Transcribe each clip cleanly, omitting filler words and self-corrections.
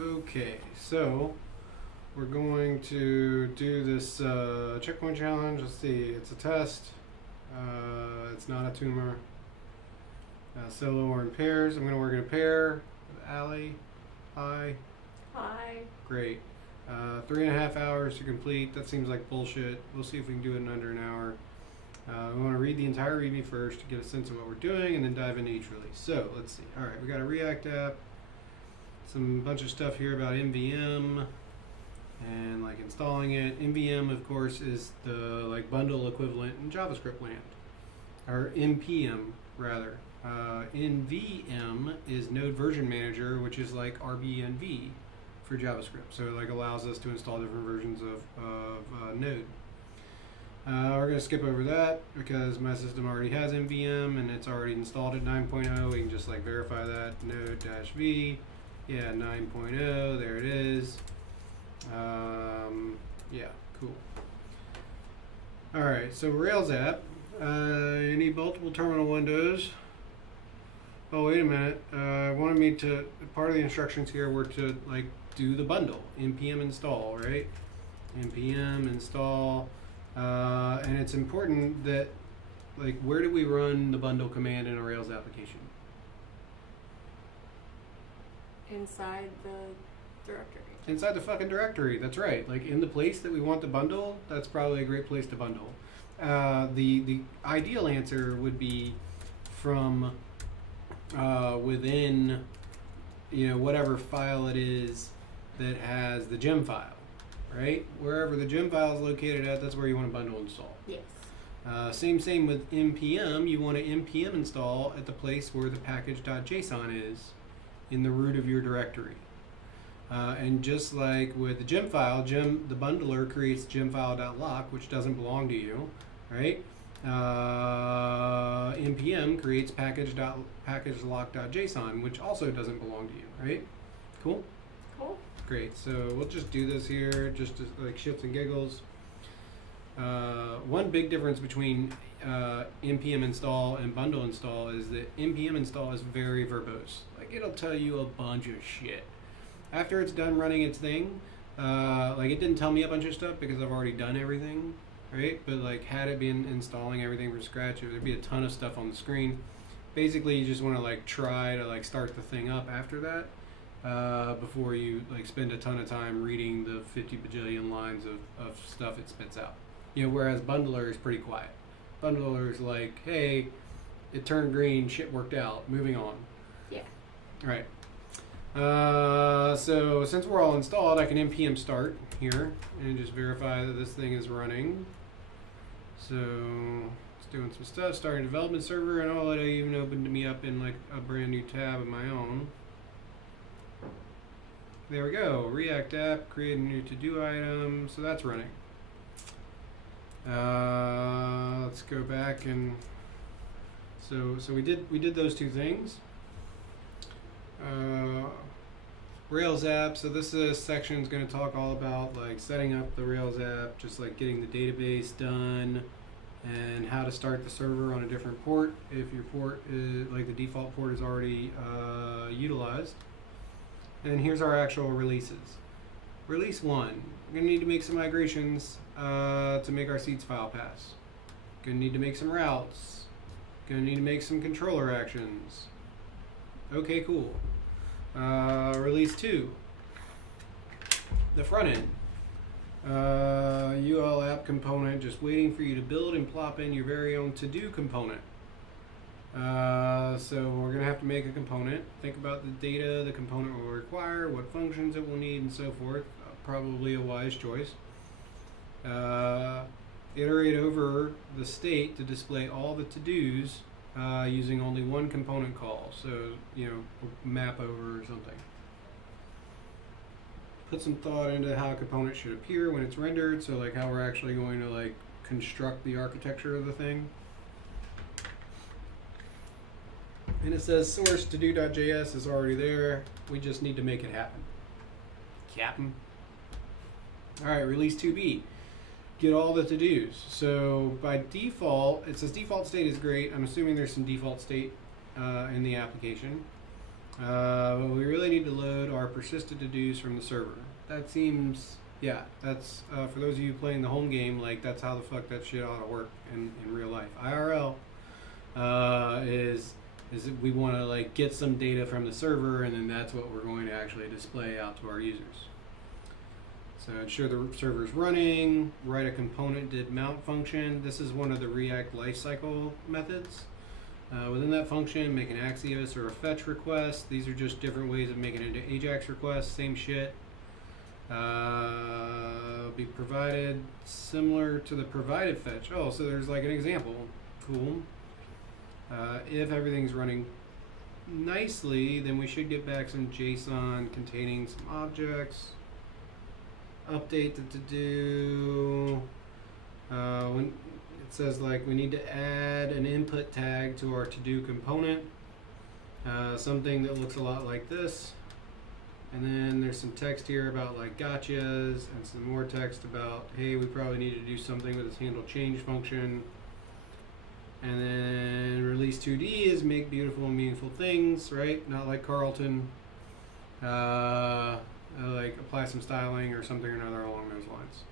Okay, so we're going to do this checkpoint challenge. Let's see, it's a test. It's not a tumor. Solo or in pairs. I'm going to work in a pair with Allie. Hi. Hi. Great. 3.5 hours to complete. That seems like bullshit. We'll see if we can do it in under an hour. We want to read the entire README first to get a sense of what we're doing and then dive into each release. So let's see. All right, we got a React app. Some bunch of stuff here about MVM and like installing it. MVM, of course, is the like bundle equivalent in JavaScript land, or NPM rather. NVM is Node Version Manager, which is like RBNV for JavaScript. So it like allows us to install different versions of Node. We're going to skip over that because my system already has MVM and it's already installed at 9.0. We can just like verify that. Node-v. Yeah, 9.0, there it is. Yeah, cool. Alright, so Rails app. You need multiple terminal windows. Oh, wait a minute. Wanted me to, part of the instructions here were to like do the bundle. npm install, right? npm install. And it's important that, like, where do we run the bundle command in a Rails application? Inside the directory. Inside the fucking directory, that's right. Like in the place that we want to bundle, that's probably a great place to bundle. The ideal answer would be from within, whatever file it is that has the gem file, right? Wherever the gem file is located at, that's where you want to bundle install. Yes. Same with npm. You want to npm install at the place where the package.json is in the root of your directory. And just like with the gem file, the bundler creates gemfile.lock, which doesn't belong to you, right? npm creates packagelock.json, which also doesn't belong to you, right? Cool? Cool. Great. So we'll just do this here, just as, like shits and giggles. One big difference between npm install and bundle install is that npm install is very verbose. Like it'll tell you a bunch of shit. After it's done running its thing, like it didn't tell me a bunch of stuff because I've already done everything, right? But like had it been installing everything from scratch, there'd be a ton of stuff on the screen. Basically, you just want to like try to like start the thing up after that before you like spend a ton of time reading the 50 bajillion lines of stuff it spits out. Whereas bundler is pretty quiet. Bundler is like, hey, it turned green, shit worked out, moving on. Yeah. All right. So since we're all installed, I can npm start here and just verify that this thing is running. So it's doing some stuff, starting development server, and all it even opened me up in like a brand new tab of my own. There we go. React app, create a new to-do item. So that's running. Let's go back and so we did those two things. Rails app. So this section is going to talk all about like setting up the Rails app, just like getting the database done, and how to start the server on a different port if your port is like the default port is already utilized. And here's our actual releases. Release 1. We're going to need to make some migrations to make our seeds file pass. Going to need to make some routes. Going to need to make some controller actions. Okay, cool. Release 2. The front end. UL app component, just waiting for you to build and plop in your very own to-do component. So we're going to have to make a component, think about the data the component will require, what functions it will need, and so forth. Probably a wise choice. Iterate over the state to display all the to-dos using only one component call. So, map over or something. Put some thought into how a component should appear when it's rendered, so like how we're actually going to like construct the architecture of the thing. And it says source to-do.js is already there. We just need to make it happen. Captain. All right, release 2B. Get all the to-dos. So by default, it says default state is great. I'm assuming there's some default state in the application. But we really need to load our persisted to-dos from the server. That seems, yeah, that's, for those of you playing the home game, like, that's how the fuck that shit ought to work in real life. IRL is that we want to, like, get some data from the server, and then that's what we're going to actually display out to our users. So ensure the server's running, write a component did mount function. This is one of the React lifecycle methods. Within that function, make an Axios or a fetch request. These are just different ways of making it into Ajax requests, same shit. Be provided similar to the provided fetch. Oh, so there's like an example. Cool. If everything's running nicely, then we should get back some JSON containing some objects. Update the to-do. When it says like we need to add an input tag to our to-do component. Something that looks a lot like this. And then there's some text here about like gotchas and some more text about, hey, we probably need to do something with this handle change function. And then release 2D is make beautiful and meaningful things, right? Not like Carlton. Like apply some styling or something or another along those lines.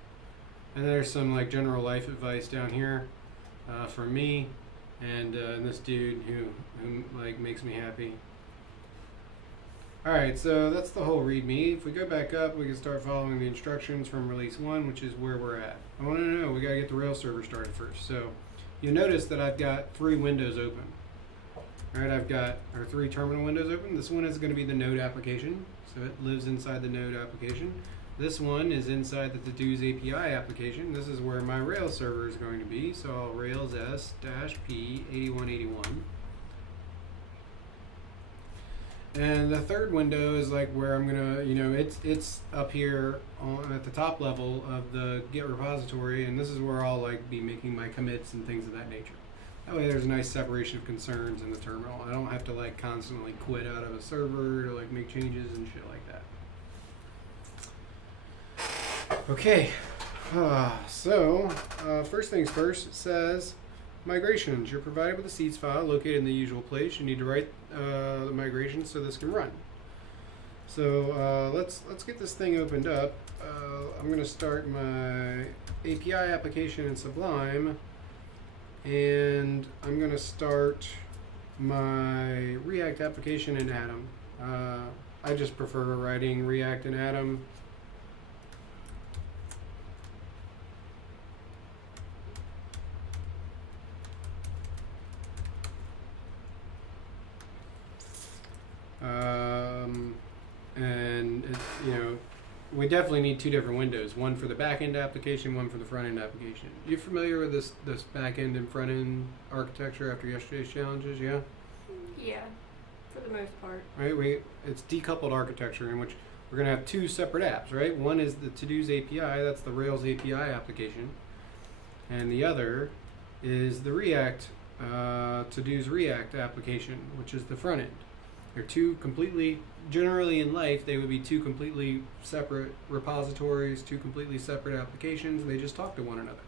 And there's some like general life advice down here for me and this dude who like makes me happy. Alright, so that's the whole README. If we go back up, we can start following the instructions from release 1, which is where we're at. I want to know, we got to get the Rails server started first. So you'll notice that I've got 3 windows open. Alright, I've got our 3 terminal windows open. This one is going to be the Node application. So it lives inside the Node application. This one is inside the to-dos API application. This is where my Rails server is going to be. So I'll Rails s-p 8181. And the third window is like where I'm gonna, it's up here at the top level of the Git repository, and this is where I'll like be making my commits and things of that nature. That way there's a nice separation of concerns in the terminal. I don't have to like constantly quit out of a server to like make changes and shit like that. Okay, so first things first, it says migrations. You're provided with a seeds file located in the usual place. You need to write the migration so this can run. So let's get this thing opened up. I'm going to start my API application in Sublime, and I'm going to start my React application in Atom. I just prefer writing React in Atom. And we definitely need 2 different windows, one for the back-end application, one for the front-end application. You familiar with this back-end and front-end architecture after yesterday's challenges? Yeah? Yeah, for the most part. Right, it's decoupled architecture in which we're going to have 2 separate apps, right? One is the to-dos API, that's the Rails API application, and the other is the React to-dos React application, which is the front-end. They're 2 completely, generally in life, they would be 2 completely separate repositories, 2 completely separate applications. They just talk to one another.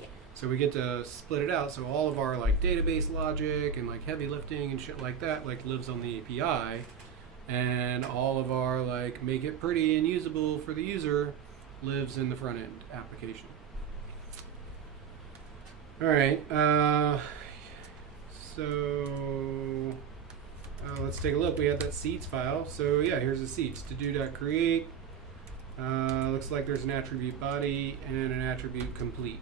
Yeah. So we get to split it out. So all of our like database logic and like heavy lifting and shit like that like lives on the API, and all of our like make it pretty and usable for the user lives in the front end application. All right. So let's take a look. We had that seeds file. So yeah, here's the seeds. To-do.create. Looks like there's an attribute body and an attribute complete.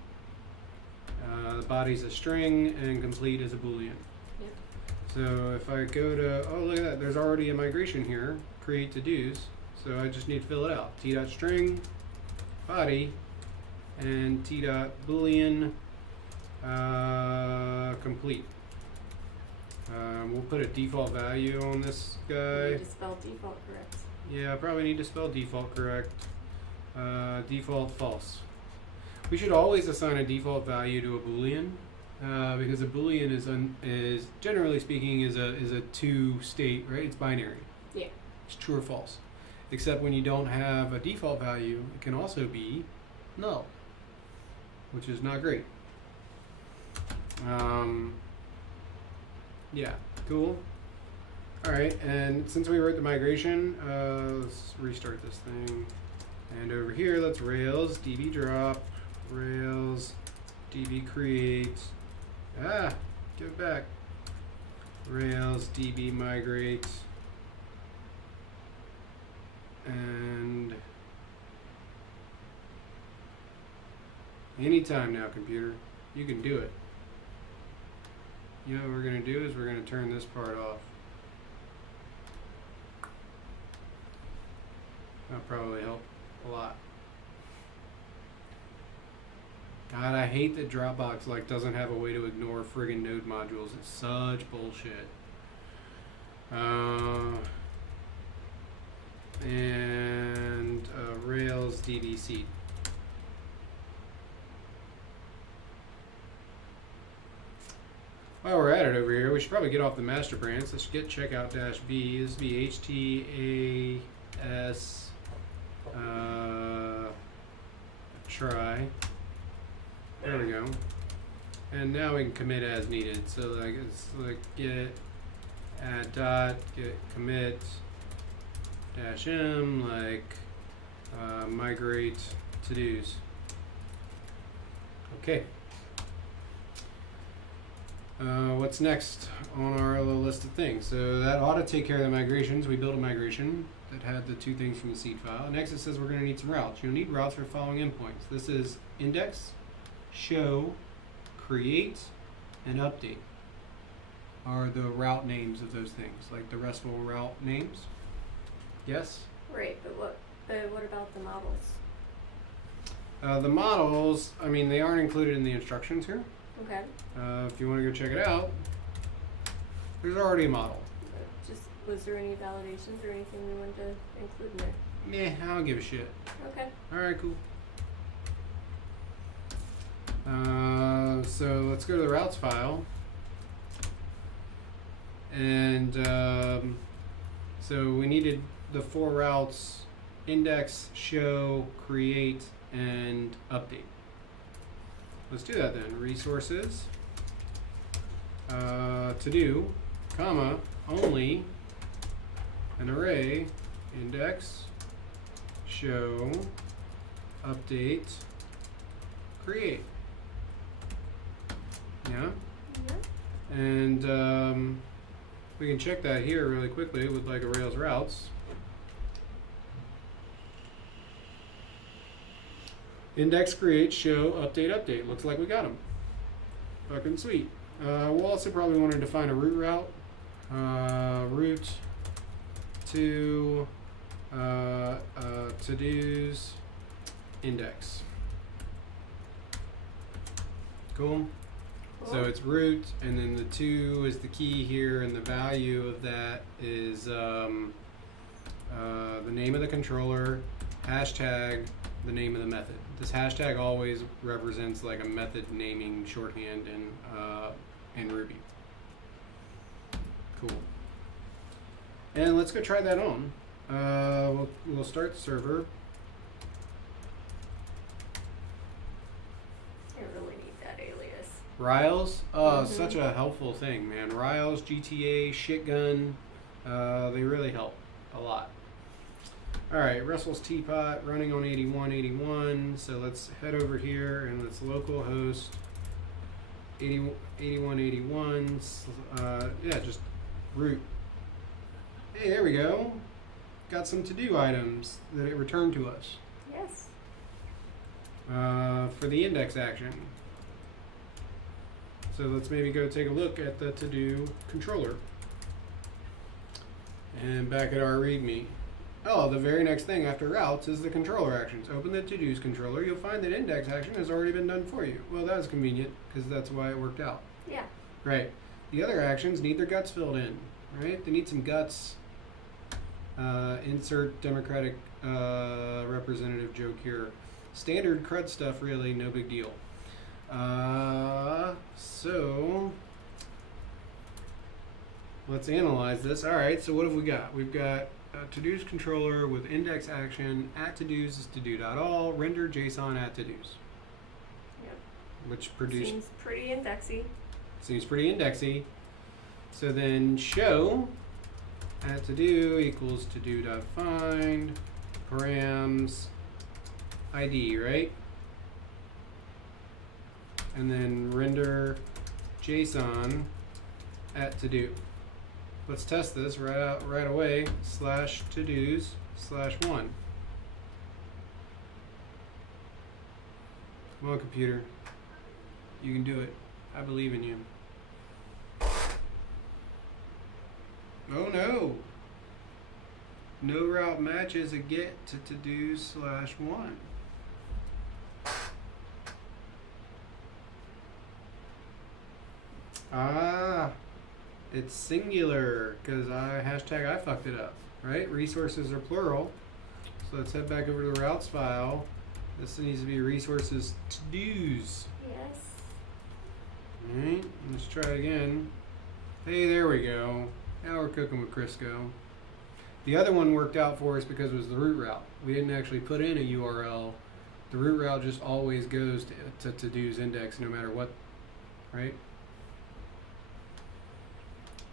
The body's a string and complete is a boolean. Yep. So if I go to, oh look at that, there's already a migration here, create to-dos. So I just need to fill it out. T.string body and T.boolean complete. We'll put a default value on this You guy. need to spell default correct. Yeah, I probably need to spell default correct. Default false. We should always assign a default value to a boolean because a boolean is generally speaking is a 2 state, right? It's binary. Yeah. It's true or false. Except when you don't have a default value, it can also be null, which is not great. Yeah, cool. Alright, and since we wrote the migration, let's restart this thing. And over here, let's Rails db drop, Rails db create. Give it back. Rails db migrate. And anytime now, computer, you can do it. You know what we're going to do is we're going to turn this part off. That'll probably help a lot. God, I hate that Dropbox doesn't have a way to ignore friggin' node modules. It's such bullshit. And Rails DB seed. While we're at it over here, we should probably get off the master branch. Let's get checkout -b. This would be HTAS try. There we go. And now we can commit as needed. So it's get add dot get commit -m migrate to-dos. Okay. What's next on our little list of things? So that ought to take care of the migrations. We built a migration that had the two things from the seed file. Next it says we're going to need some routes. You'll need routes for the following endpoints. This is index, show, create, and update are the route names of those things, like the RESTful route names. Yes? Right, but what about the models? The models, I mean, they aren't included in the instructions here. Okay. If you want to go check it out, there's already a model. Was there any validations or anything we wanted to include in there? Meh, I don't give a shit. Okay. Alright, cool. So let's go to the routes file. And so we needed the 4 routes: index, show, create, and update. Let's do that then. Resources, to do, comma, only, an array, index, show, update, create. Yeah? Yeah. And we can check that here really quickly with like a Rails routes. Index, create, show, update, update. Looks like we got them. Fucking sweet. We'll also probably want to define a root route. Root to to-dos index. Cool. So it's root, and then the 2 is the key here, and the value of that is the name of the controller, hashtag, the name of the method. This hashtag always represents like a method naming shorthand in Ruby. Cool. And let's go try that on. We'll start the server. I really need that alias. Riles, such a helpful thing, man. Riles, GTA, Shitgun, they really help a lot. All right, Russell's Teapot running on 8181. So let's head over here and let's localhost 8181. Yeah, just root. Hey, there we go. Got some to-do items that it returned to us. Yes. For the index action. So let's maybe go take a look at the to-do controller. And back at our README. Oh, the very next thing after routes is the controller actions. Open the to-dos controller. You'll find that index action has already been done for you. Well, that was convenient because that's why it worked out. Yeah. Right. The other actions need their guts filled in. Right? They need some guts. Insert Democratic representative joke here. Standard CRUD stuff, really, no big deal. So let's analyze this. All right, so what have we got? We've got a to-dos controller with index action. At to-dos is to-do.all. Render JSON at to-dos. Yep. Which produced... Seems pretty indexy. Seems pretty indexy. So then show at to do equals to do dot find params ID, right? And then render JSON at to do. Let's test this right away. Slash to dos slash 1. Come on, computer. You can do it. I believe in you. Oh no! No route matches a get to do slash 1. Ah, it's singular because I fucked it up, right? Resources are plural. So let's head back over to the routes file. This needs to be resources to do's. Yes. Alright, let's try it again. Hey, there we go. Now we're cooking with Crisco. The other one worked out for us because it was the root route. We didn't actually put in a URL. The root route just always goes to to-do's index no matter what, right?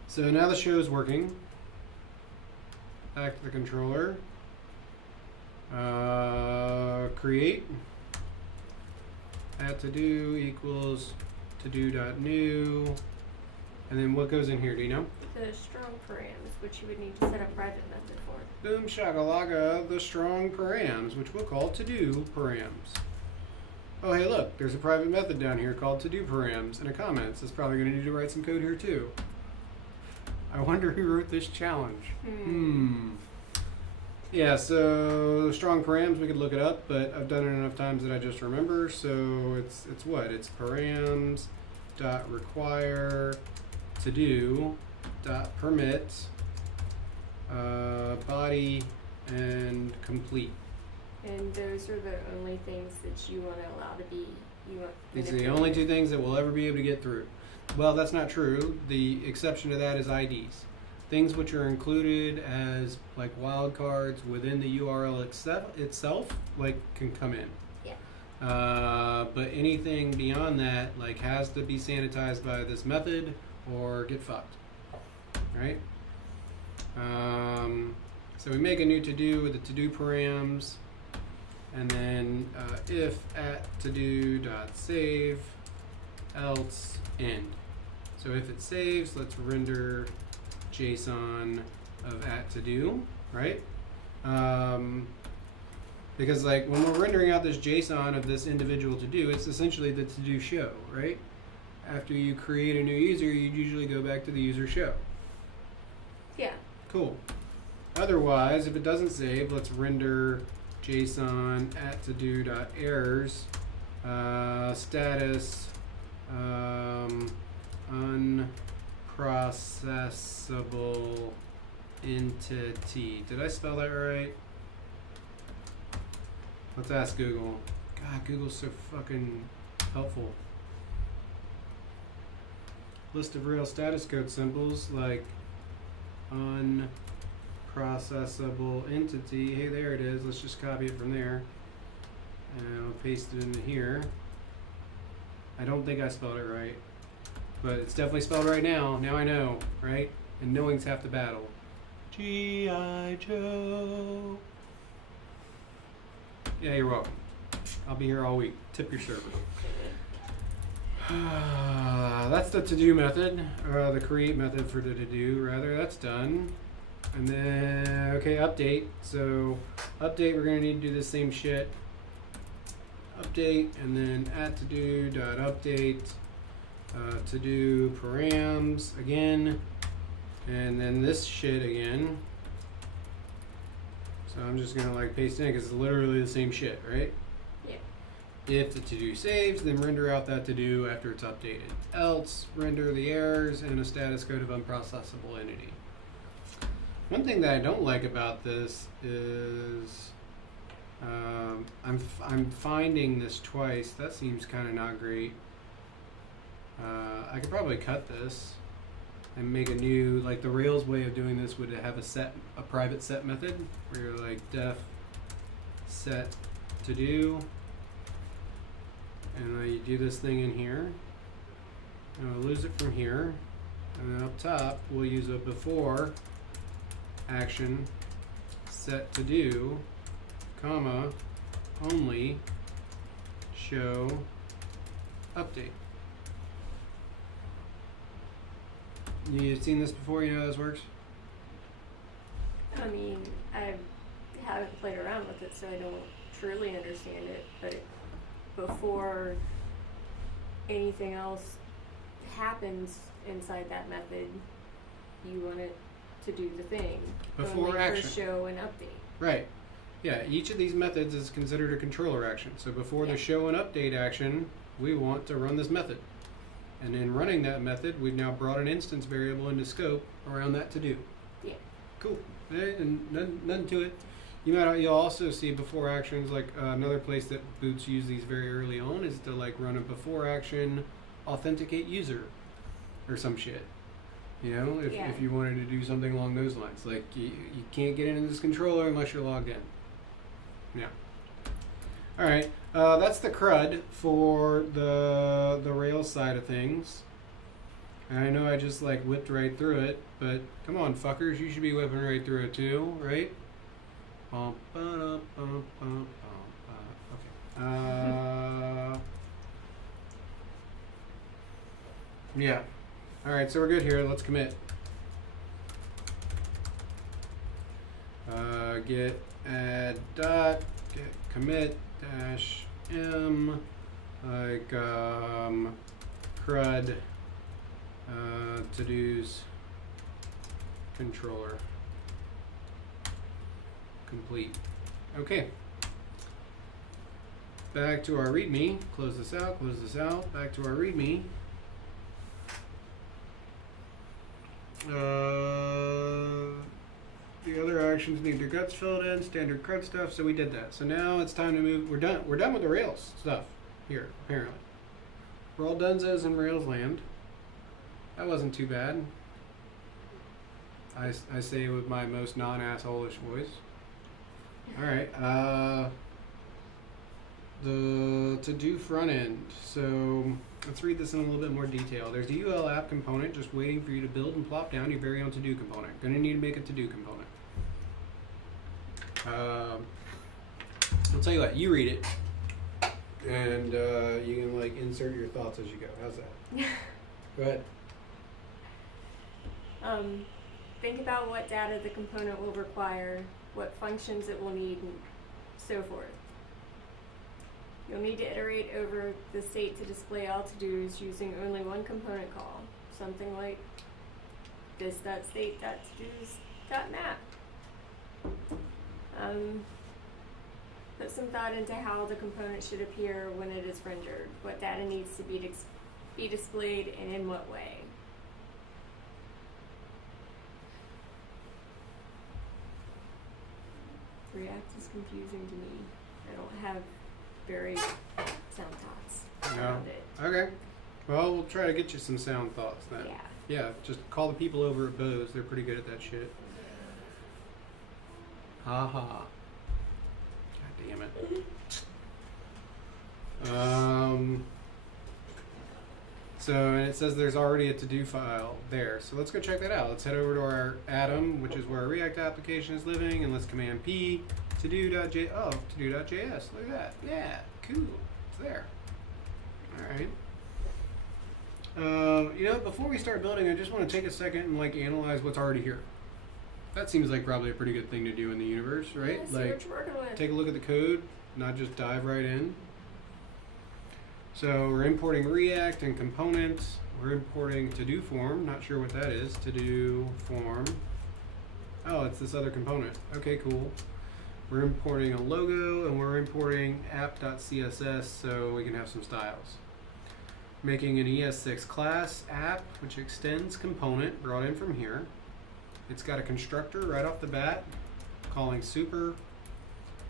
So now the show is working. Back to the controller. Create. At to do equals to do dot new. And then what goes in here? Do you know? The strong params, which you would need to set a private method for. Boom shagalaga, the strong params, which we'll call to do params. Oh, hey, look, there's a private method down here called to do params in a comments. It's probably going to need to write some code here too. I wonder who wrote this challenge. Yeah, so strong params, we could look it up, but I've done it enough times that I just remember. So it's what? It's params dot require to do dot permit body and complete. And those are the only things that you want to allow to be. These are the only two things that we'll ever be able to get through. Well, that's not true. The exception to that is IDs. Things which are included as like wildcards within the URL itself like can come in. Yeah. But anything beyond that like has to be sanitized by this method or get fucked. Right? So we make a new to-do with the to-do params, and then if at to-do dot save else end. So if it saves, let's render JSON of at to do, right? Because like when we're rendering out this JSON of this individual to do, it's essentially the to do show, right? After you create a new user, you'd usually go back to the user show. Yeah. Cool. Otherwise, if it doesn't save, let's render JSON at to do dot errors status unprocessable entity. Did I spell that right? Let's ask Google. God, Google's so fucking helpful. List of real status code symbols like unprocessable entity. Hey, there it is. Let's just copy it from there. And I'll paste it into here. I don't think I spelled it right. But it's definitely spelled right now. Now I know, right? And knowing's half the battle. G.I. Joe. Yeah, you're welcome. I'll be here all week. Tip your server. That's the to-do method, or the create method for the to-do, rather. That's done. And then, okay, update. So, update, we're going to need to do the same shit. Update, and then at to-do dot update to-do params again, and then this shit again. So I'm just going to like paste in because it's literally the same shit, right? Yeah. If the to-do saves, then render out that to-do after it's updated. Else, render the errors and a status code of unprocessable entity. One thing that I don't like about this is I'm finding this twice. That seems kind of not great. I could probably cut this and make a new, like the Rails way of doing this would have a private set method where you're like def set to do, and you do this thing in here, and we'll lose it from here, and then up top we'll use a before action set to do, comma, only show update. You've seen this before, you know how this works? I mean, I haven't played around with it, so I don't truly understand it, but before anything else happens inside that method, you want it to do the thing. Before only action. For show and update. Right. Yeah, each of these methods is considered a controller action. So before Yeah. the show and update action, we want to run this method. And in running that method, we've now brought an instance variable into scope around that to do. Yeah. Cool. And nothing to it. You'll also see before actions, like another place that Boots use these very early on is to like run a before action authenticate user or some shit. You know, Yeah. if you wanted to do something along those lines, like you can't get into this controller unless you're logged in. Yeah. All right. That's the CRUD for the Rails side of things. And I know I just like whipped right through it, but come on, fuckers, you should be whipping right through it too, right? Okay. Yeah. All right, so we're good here. Let's commit. Git add dot get commit dash m like CRUD to-dos controller complete. Okay. Back to our README. Close this out. Close this out. Back to our README. The other actions need their guts filled in, standard CRUD stuff, so we did that. So now it's time to move. We're done with the Rails stuff here, apparently. We're all donezos in Rails land. That wasn't too bad. I say with my most non-asshole-ish voice. Alright, the to-do front end. So let's read this in a little bit more detail. There's the UL app component just waiting for you to build and plop down your very own to-do component. Gonna need to make a to-do component. I'll tell you what, you read it, and you can like insert your thoughts as you go. How's that? Go ahead. Think about what data the component will require, what functions it will need, and so forth. You'll need to iterate over the state to display all to-dos using only one component call, something like this.state.todos.map. Put some thought into how the component should appear when it is rendered, what data needs to be displayed, and in what way. React is confusing to me. I don't have very sound thoughts around it. Okay. Well, we'll try to get you some sound thoughts then. Yeah. Yeah, just call the people over at Bose. They're pretty good at that shit. Ha ha. God damn it. So, and it says there's already a to-do file there. So let's go check that out. Let's head over to our Atom, which is where our React application is living, and let's Command P to-do.js. Oh, to-do.js. Look at that. Yeah, cool. It's there. All right. Before we start building, I just want to take a second and like analyze what's already here. That seems like probably a pretty good thing to do in the universe, right? Yeah, see Like, what you're working with. take a look at the code, not just dive right in. So we're importing React and components. We're importing to-do form. Not sure what that is. To-do form. Oh, it's this other component. Okay, cool. We're importing a logo, and we're importing app.css so we can have some styles. Making an ES6 class app, which extends component brought in from here. It's got a constructor right off the bat, calling super,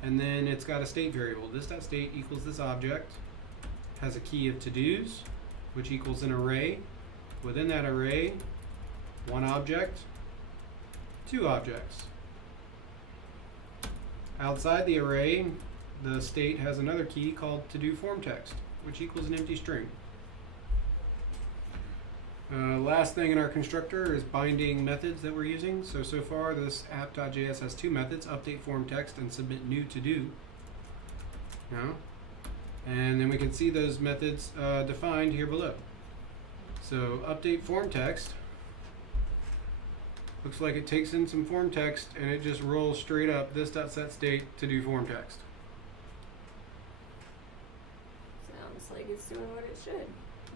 and then it's got a state variable. This.state equals this object, has a key of to-dos, which equals an array. Within that array, one object, two objects. Outside the array, the state has another key called to-do form text, which equals an empty string. Last thing in our constructor is binding methods that we're using. So far this app.js has two methods: update form text and submit new to do. And then we can see those methods defined here below. So update form text looks like it takes in some form text and it just rolls straight up this.setState to do form text. Sounds like it's doing what it should.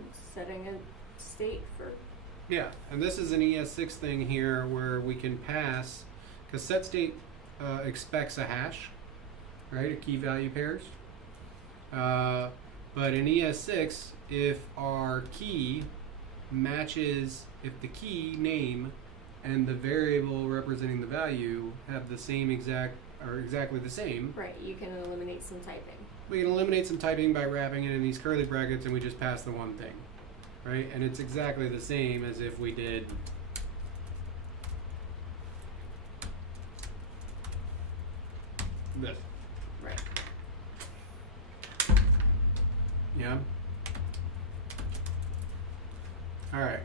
It's setting a state for. Yeah, and this is an ES6 thing here where we can pass, because setState expects a hash, right, a key value pairs. But in ES6, if our key matches, if the key name and the variable representing the value have the same exactly the same. Right, you can eliminate some typing. We can eliminate some typing by wrapping it in these curly brackets and we just pass the one thing, right? And it's exactly the same as if we did this. Right. Yeah. All right.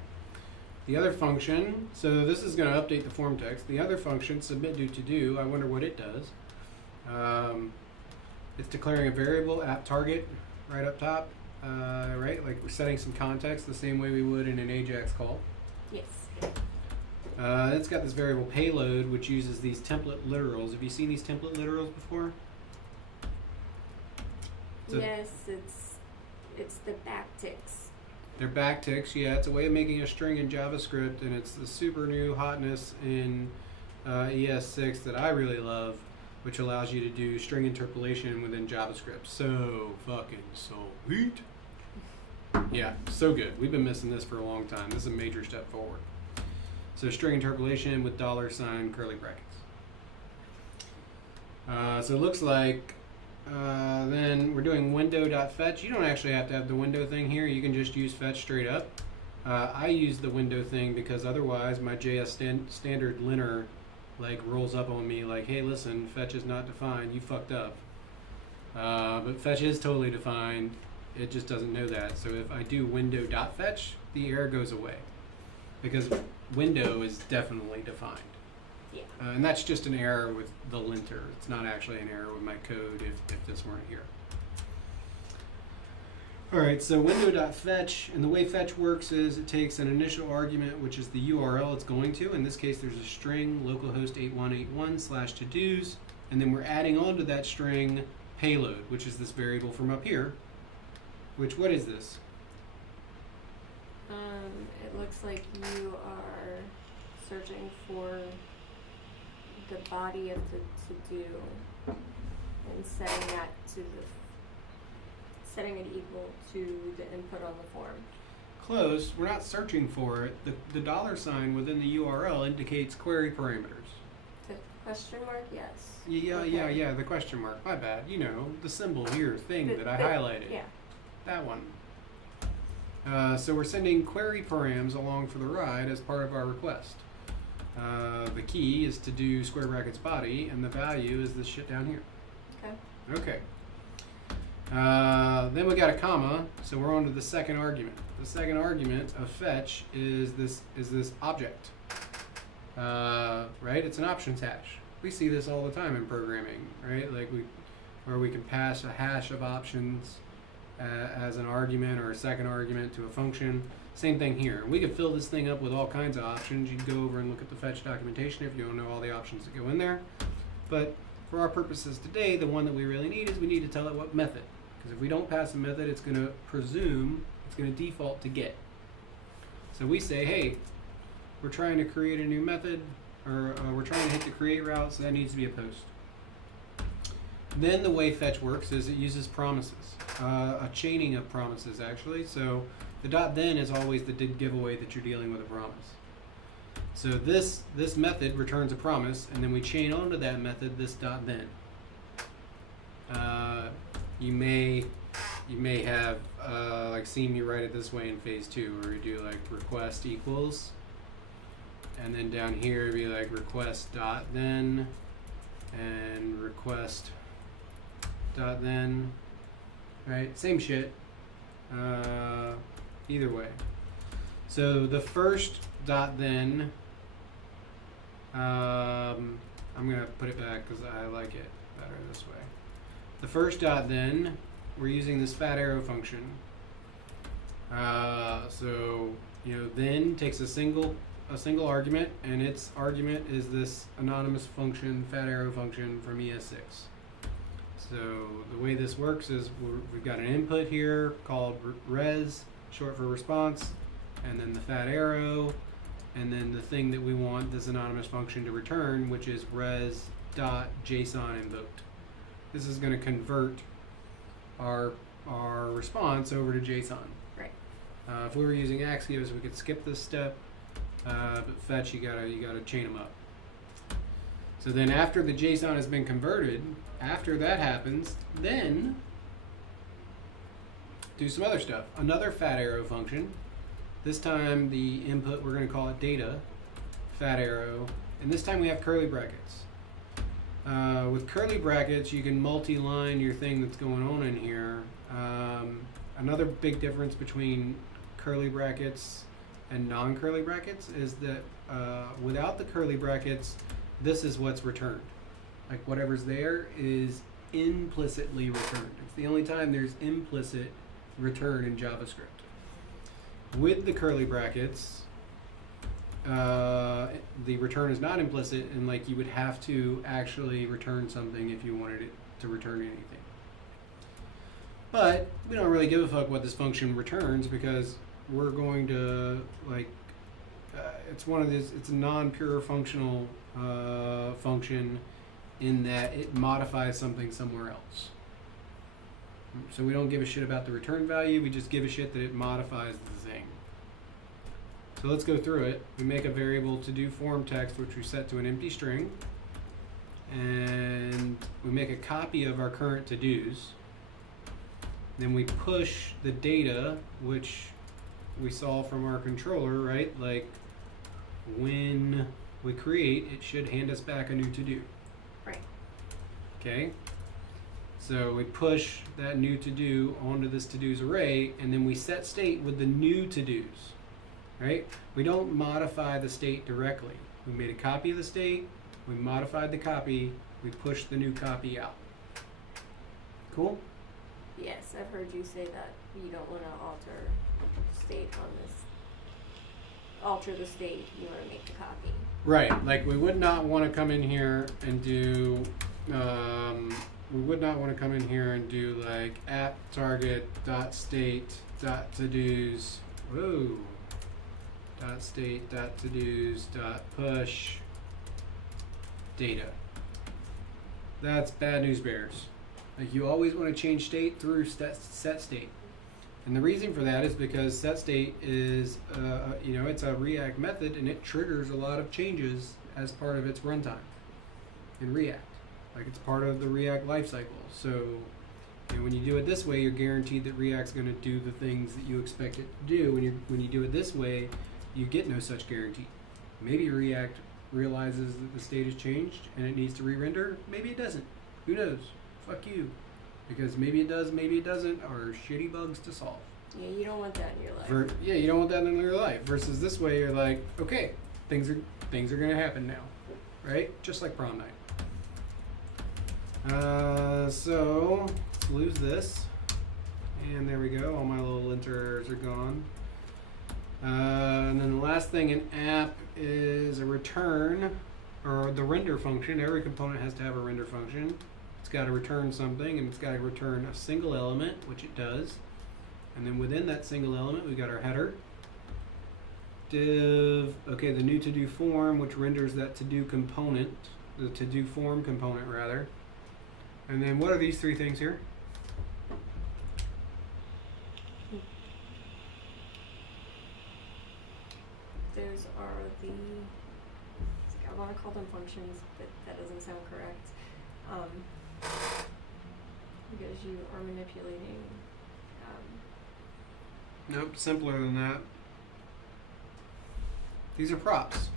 The other function, so this is going to update the form text. The other function, submit due to do, I wonder what it does. It's declaring a variable app target right up top, right? Like we're setting some context the same way we would in an AJAX call. Yes. It's got this variable payload, which uses these template literals. Have you seen these template literals before? Yes, it's the backticks. They're backticks, yeah. It's a way of making a string in JavaScript, and it's the super new hotness in ES6 that I really love, which allows you to do string interpolation within JavaScript. So fucking sweet. Yeah, so good. We've been missing this for a long time. This is a major step forward. So string interpolation with $sign curly brackets. So it looks like then we're doing window.fetch. You don't actually have to have the window thing here. You can just use fetch straight up. I use the window thing because otherwise my JS standard linter like rolls up on me like, hey, listen, fetch is not defined. You fucked up. But fetch is totally defined. It just doesn't know that. So if I do window.fetch, the error goes away because window is definitely defined. Yeah. And that's just an error with the linter. It's not actually an error with my code if this weren't here. Alright, so window.fetch, and the way fetch works is it takes an initial argument, which is the URL it's going to. In this case, there's a string, localhost 8181/todos, and then we're adding on to that string payload, which is this variable from up here. Which, what is this? It looks like you are searching for the body of the to-do and setting it equal to the input on the form. Close. We're not searching for it. The $sign within the URL indicates query parameters. The question mark, yes. Yeah, Okay. yeah, the question mark. My bad. You know, the symbol here thing that I highlighted. Yeah. That one. So we're sending query params along for the ride as part of our request. The key is to do square brackets body, and the value is this shit down here. Okay. Okay. Then we got a comma, so we're on to the second argument. The second argument of fetch is this object. Right? It's an options hash. We see this all the time in programming, right? Like where we can pass a hash of options as an argument or a second argument to a function. Same thing here. We could fill this thing up with all kinds of options. You can go over and look at the fetch documentation if you don't know all the options that go in there. But for our purposes today, the one that we really need is we need to tell it what method. Because if we don't pass a method, it's going to presume, it's going to default to get. So we say, hey, we're trying to create a new method, or we're trying to hit the create route, so that needs to be a post. Then the way fetch works is it uses promises, a chaining of promises actually. So the .then is always the did giveaway that you're dealing with a promise. So this method returns a promise, and then we chain onto that method this .then. You may have like seen me write it this way in phase 2, where we do like request equals, and then down here it'd be like request .then and request .then, right? Same shit. Either way. So the first dot then, I'm going to put it back because I like it better this way. The first dot then, we're using this fat arrow function. So, then takes a single argument, and its argument is this anonymous function, fat arrow function from ES6. So the way this works is we've got an input here called res, short for response, and then the fat arrow, and then the thing that we want this anonymous function to return, which is res.json invoked. This is going to convert our response over to JSON. Right. If we were using Axios, we could skip this step, but fetch, you gotta chain them up. So then after the JSON has been converted, after that happens, then do some other stuff. Another fat arrow function. This time the input, we're going to call it data, fat arrow, and this time we have curly brackets. With curly brackets, you can multi-line your thing that's going on in here. Another big difference between curly brackets and non-curly brackets is that without the curly brackets, this is what's returned. Like whatever's there is implicitly returned. It's the only time there's implicit return in JavaScript. With the curly brackets, the return is not implicit, and like you would have to actually return something if you wanted it to return anything. But we don't really give a fuck what this function returns because we're going to it's a non-pure functional function in that it modifies something somewhere else. So we don't give a shit about the return value, we just give a shit that it modifies the thing. So let's go through it. We make a variable to do form text, which we set to an empty string, and we make a copy of our current to-dos. Then we push the data, which we saw from our controller, right? Like when we create, it should hand us back a new to-do. Right. Okay? So we push that new to-do onto this to-dos array, and then we set state with the new to-dos, right? We don't modify the state directly. We made a copy of the state, we modified the copy, we pushed the new copy out. Cool? Yes, I've heard you say that you don't want to alter state on this. Alter the state, you want to make the copy. Right, like we would not want to come in here and do, like app target dot state dot to-dos, whoa, dot state dot to-dos dot push data. That's bad news bears. Like you always want to change state through set state. And the reason for that is because set state is, it's a React method and it triggers a lot of changes as part of its runtime in React. Like it's part of the React lifecycle. So when you do it this way, you're guaranteed that React's going to do the things that you expect it to do. When you do it this way, you get no such guarantee. Maybe React realizes that the state has changed and it needs to re-render. Maybe it doesn't. Who knows? Fuck you. Because maybe it does, maybe it doesn't, are shitty bugs to solve. Yeah, you don't want that in your life. You don't want that in your life. Versus this way, you're like, okay, things are gonna happen now, right? Just like prom night. So let's lose this, and there we go. All my little linterers are gone. And then the last thing in app is a return, or the render function. Every component has to have a render function. It's got to return something, and it's got to return a single element, which it does. And then within that single element, we've got our header. Div, okay, the new to-do form, which renders that to-do component, the to-do form component, rather. And then what are these three things here? Those are the, I want to call them functions, but that doesn't sound correct. Because you are manipulating. Nope, simpler than that. These are props.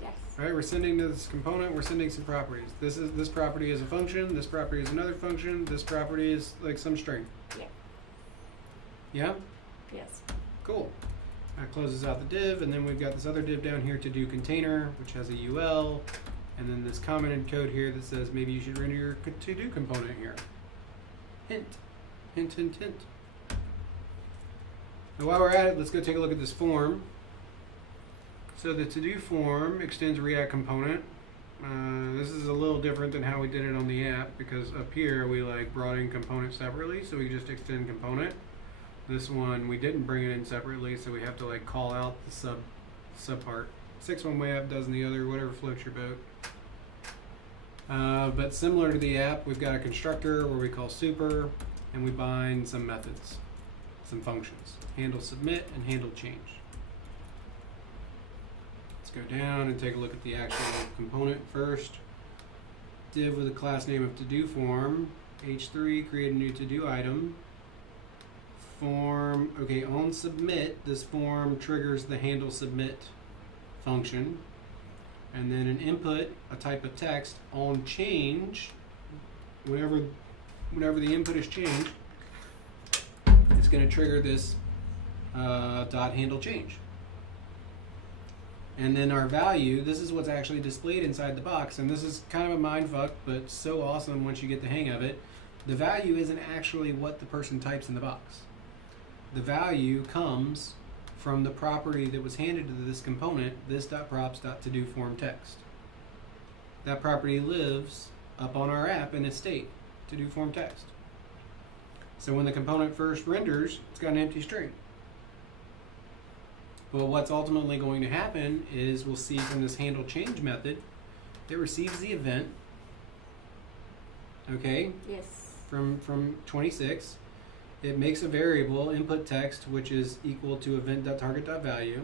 Yes. Right, we're sending to this component, we're sending some properties. This property is a function, this property is another function, this property is like some string. Yeah. Yeah? Yes. Cool. That closes out the div, and then we've got this other div down here, to do container, which has a UL, and then this commented code here that says maybe you should render your to do component here. Hint, hint, hint, hint. Now while we're at it, let's go take a look at this form. So the to do form extends React component. This is a little different than how we did it on the app, because up here we like brought in component separately, so we just extend component. This one we didn't bring it in separately, so we have to like call out the sub part. 6 one way up, does the other, whatever floats your boat. But similar to the app, we've got a constructor where we call super, and we bind some methods, some functions. Handle submit and handle change. Let's go down and take a look at the actual component first. Div with a class name of to do form. H3, create a new to do item. Form, okay, on submit, this form triggers the handle submit function. And then an input, a type of text, on change, whenever the input is changed, it's going to trigger this dot handle change. And then our value, this is what's actually displayed inside the box, and this is kind of a mind fuck, but so awesome once you get the hang of it. The value isn't actually what the person types in the box. The value comes from the property that was handed to this component, this.props.toDoForm text. That property lives up on our app in a state, toDoForm text. So when the component first renders, it's got an empty string. But what's ultimately going to happen is we'll see from this handle change method, it receives the event, okay? Yes. From 26. It makes a variable, input text, which is equal to event.target.value.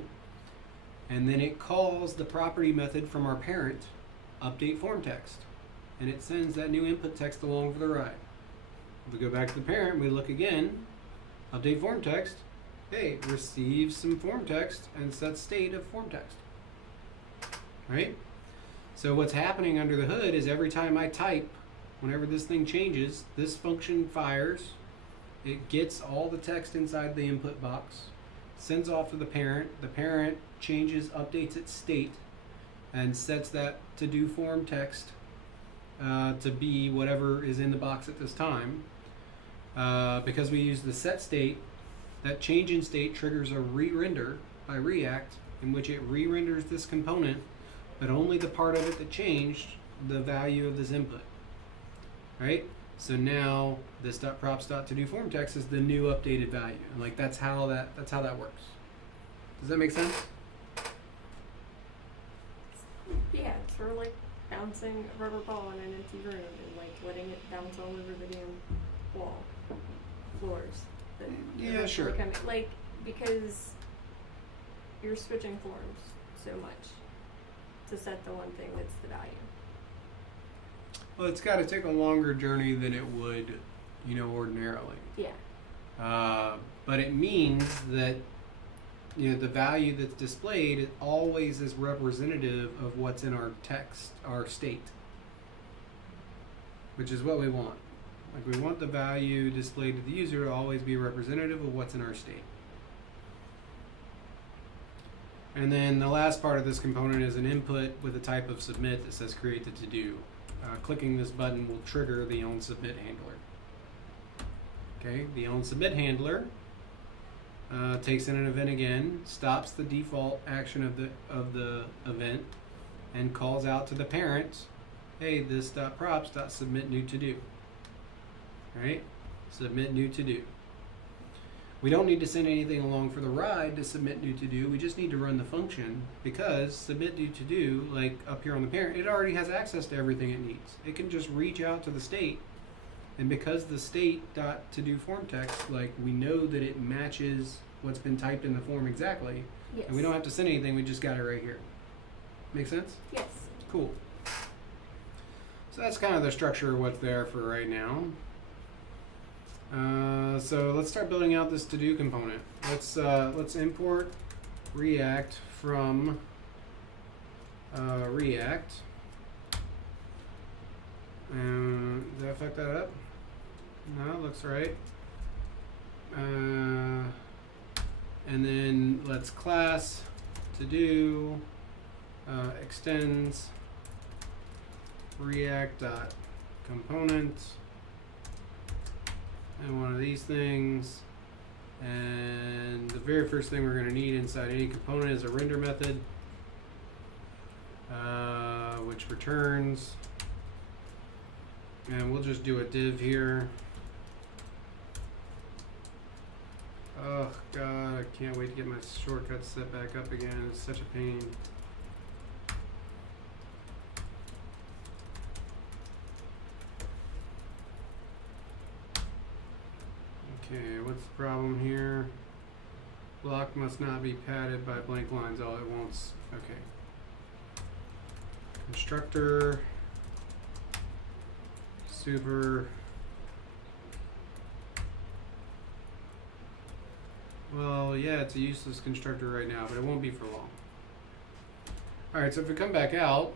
And then it calls the property method from our parent, update form text. And it sends that new input text along for the ride. If we go back to the parent, we look again, update form text. Hey, receives some form text and sets state of form text. Right? So what's happening under the hood is every time I type, whenever this thing changes, this function fires. It gets all the text inside the input box, sends off to the parent. The parent changes, updates its state, and sets that to do form text to be whatever is in the box at this time. Because we use the set state, that change in state triggers a re-render by React, in which it re-renders this component, but only the part of it that changed, the value of this input. Right? So now this .props.toDoForm text is the new updated value, and like that's how that works. Does that make sense? Yeah, it's sort of like bouncing a rubber ball in an empty room and like letting it bounce all over the damn wall, floors. That Yeah, sure. Like because you're switching forms so much to set the one thing that's the value. Well, it's got to take a longer journey than it would, ordinarily. Yeah. But it means that, the value that's displayed always is representative of what's in our text, our state, which is what we want. Like we want the value displayed to the user to always be representative of what's in our state. And then the last part of this component is an input with a type of submit that says create the to-do. Clicking this button will trigger the onSubmit handler. Okay, the onSubmit handler takes in an event again, stops the default action of the event, and calls out to the parent, hey, this.props.submit new to do. Right? Submit new to do. We don't need to send anything along for the ride to submit new to do. We just need to run the function, because submit new to do, like up here on the parent, it already has access to everything it needs. It can just reach out to the state, and because the state.to-do form text, like we know that it matches what's been typed in the form exactly, Yes. and we don't have to send anything, we just got it right here. Make sense? Yes. Cool. So that's kind of the structure of what's there for right now. So let's start building out this to-do component. Let's import React from React. Did I fuck that up? No, it looks right. And then let's class to do extends React dot component and one of these things. And the very first thing we're going to need inside any component is a render method, which returns, and we'll just do a div here. Oh god, I can't wait to get my shortcuts set back up again. It's such a pain. Okay, what's the problem here? Block must not be padded by blank lines. Oh, it won't. Okay. Constructor. Super. Well, yeah, it's a useless constructor right now, but it won't be for long. Alright, so if we come back out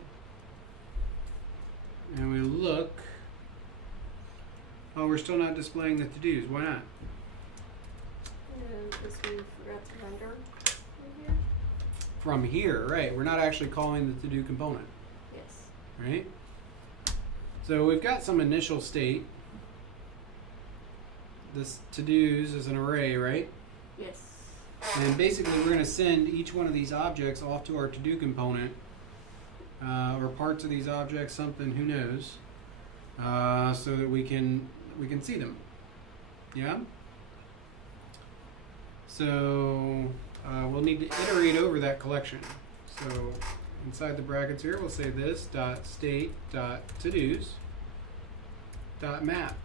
and we look, oh, we're still not displaying the to-dos. Why not? Because we forgot to render in here. From here, right. We're not actually calling the to-do component, Yes. right? So we've got some initial state. This to-dos is an array, right? Yes. And basically we're going to send each one of these objects off to our to-do component, or parts of these objects, something, who knows, so that we can see them. Yeah? So we'll need to iterate over that collection. So inside the brackets here, we'll say this dot state dot to-dos dot map.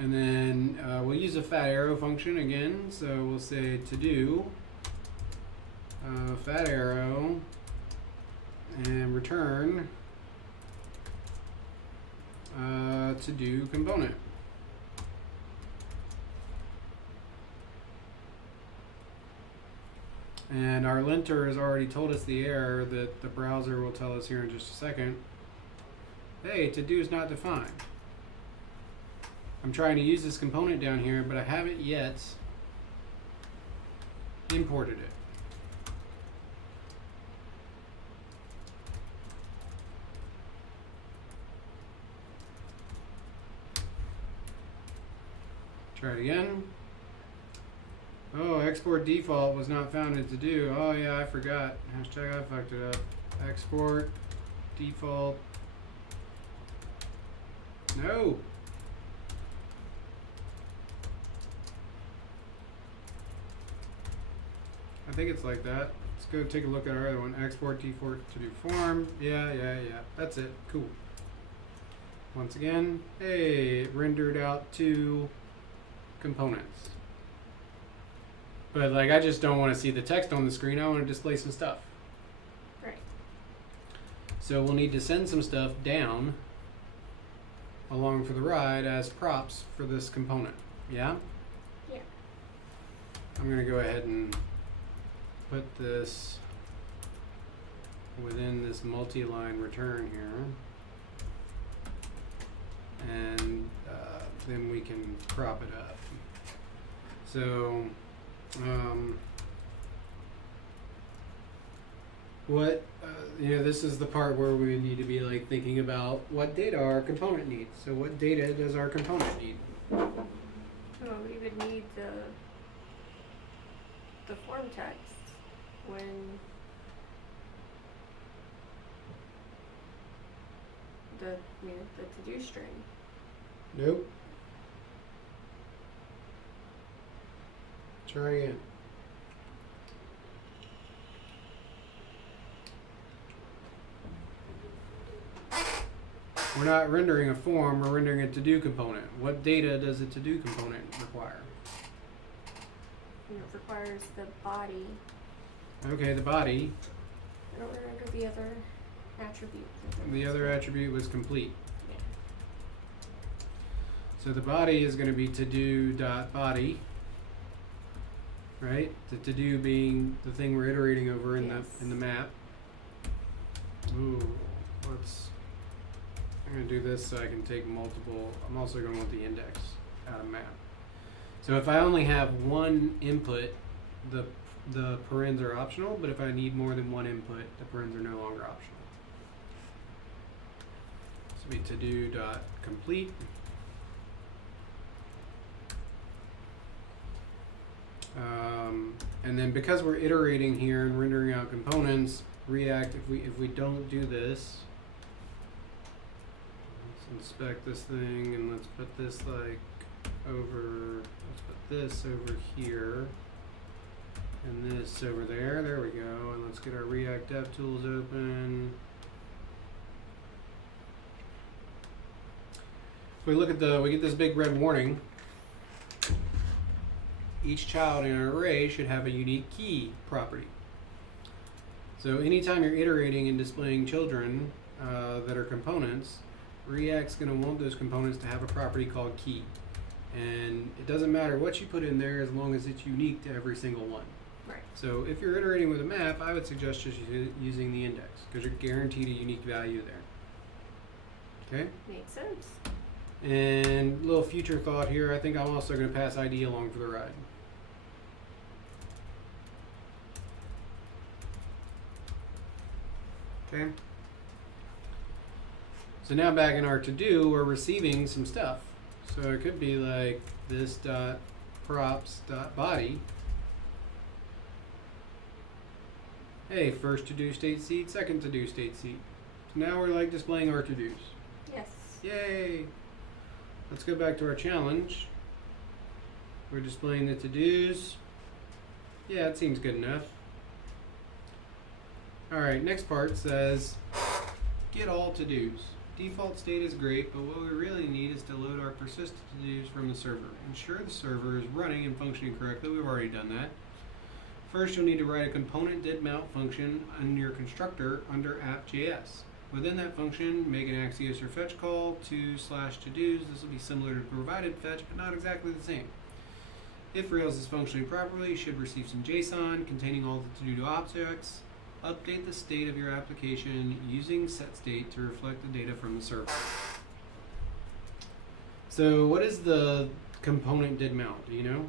And then we'll use a fat arrow function again. So we'll say to do fat arrow and return to do component. And our linter has already told us the error that the browser will tell us here in just a second. Hey, to do is not defined. I'm trying to use this component down here, but I haven't yet imported it. Try it again. Oh, export default was not found in to do. Oh yeah, I forgot. Hashtag I fucked it up. Export default. No. I think it's like that. Let's go take a look at our other one. Export default to do form. Yeah. That's it. Cool. Once again, hey, it rendered out 2 components. But like, I just don't want to see the text on the screen. I want to display some stuff. Right. So we'll need to send some stuff down along for the ride as props for this component. Yeah? Yeah. I'm going to go ahead and put this within this multi-line return here. And then we can prop it up. So, this is the part where we need to be like thinking about what data our component needs. So what data does our component need? Well, we would need the form text when the to-do string. Nope. Try again. We're not rendering a form, we're rendering a to-do component. What data does a to-do component require? And it requires the body. Okay, the body. I don't remember the other attribute. The other attribute was complete. Yeah. So the body is going to be to-do.body. Right? The to-do being the thing we're iterating over in Yes. the map. Ooh, I'm going to do this so I can take multiple. I'm also going to want the index out of map. So if I only have one input, the parens are optional, but if I need more than one input, the parens are no longer optional. This will be to do dot complete. And then because we're iterating here and rendering out components, React, if we don't do this, let's inspect this thing and let's put this like over, let's put this over here and this over there. There we go. And let's get our React DevTools open. If we look at we get this big red warning. Each child in an array should have a unique key property. So anytime you're iterating and displaying children that are components, React's going to want those components to have a property called key. And it doesn't matter what you put in there as long as it's unique to every single one. Right. So if you're iterating with a map, I would suggest just using the index because you're guaranteed a unique value there. Okay? Makes sense. And a little future thought here, I think I'm also going to pass ID along for the ride. Okay. So now back in our to-do, we're receiving some stuff. So it could be like this dot props dot body. Hey, first to-do state seed, second to-do state seed. So now we're like displaying our to-dos. Yes. Yay! Let's go back to our challenge. We're displaying the to-dos. Yeah, it seems good enough. Alright, next part says get all to-dos. Default state is great, but what we really need is to load our persistent to-dos from the server. Ensure the server is running and functioning correctly. We've already done that. First, you'll need to write a component did mount function in your constructor under app.js. Within that function, make an Axios or fetch call to /todos. This will be similar to provided fetch, but not exactly the same. If Rails is functioning properly, you should receive some JSON containing all the to-do objects. Update the state of your application using setState to reflect the data from the server. So what is the component did mount? Do you know?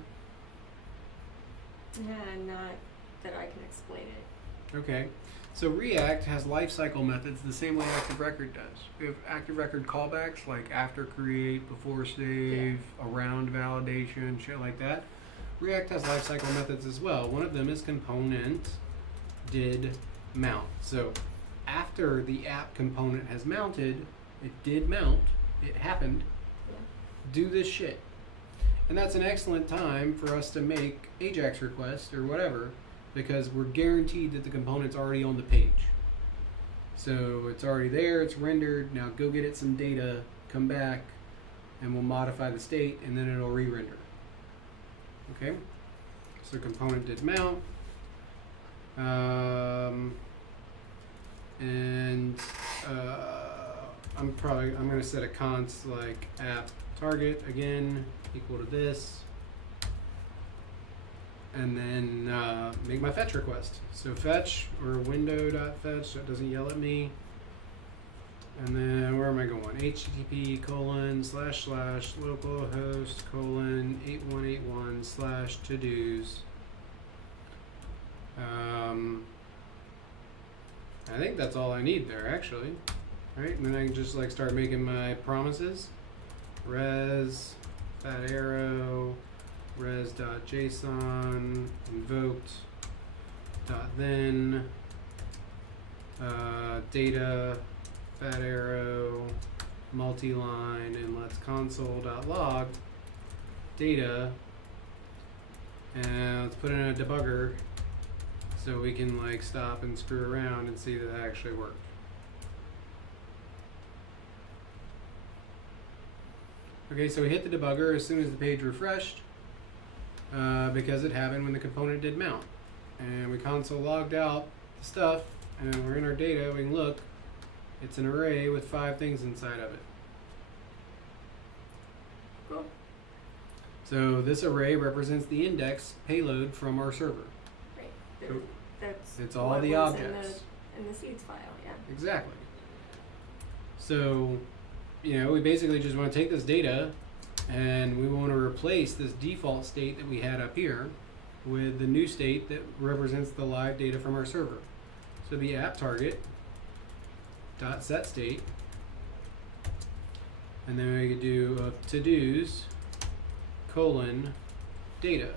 Not that I can explain it. Okay. So React has lifecycle methods the same way ActiveRecord does. We have ActiveRecord callbacks like after create, before save, around validation, shit like that. React has lifecycle methods as well. One of them is component did mount. So after the app component has mounted, it did mount, it happened, do this shit. And that's an excellent time for us to make AJAX requests or whatever, because we're guaranteed that the component's already on the page. So it's already there, it's rendered, now go get it some data, come back, and we'll modify the state, and then it'll re-render. Okay? So component did mount. I'm going to set a const like app target again equal to this, and then make my fetch request. So fetch or window.fetch, so it doesn't yell at me. And then where am I going? http://localhost:8181/todos. I think that's all I need there actually. Right? And then I can just like start making my promises. Res, fat arrow, res.json, invoked, .then, data, fat arrow, multi-line, and let's console.log data, and let's put in a debugger so we can like stop and screw around and see that it actually worked. Okay, so we hit the debugger as soon as the page refreshed because it happened when the component did mount. And we console logged out the stuff, and we're in our data, we can look. It's an array with 5 things inside of it. Cool. So this array represents the index payload from our server. Right. So That's it's all what the was objects. in the seeds file, yeah. Exactly. So, you know, we basically just want to take this data, And we want to replace this default state that we had up here with the new state that represents the live data from our server. So the app target dot set state, and then we could do to-dos colon data.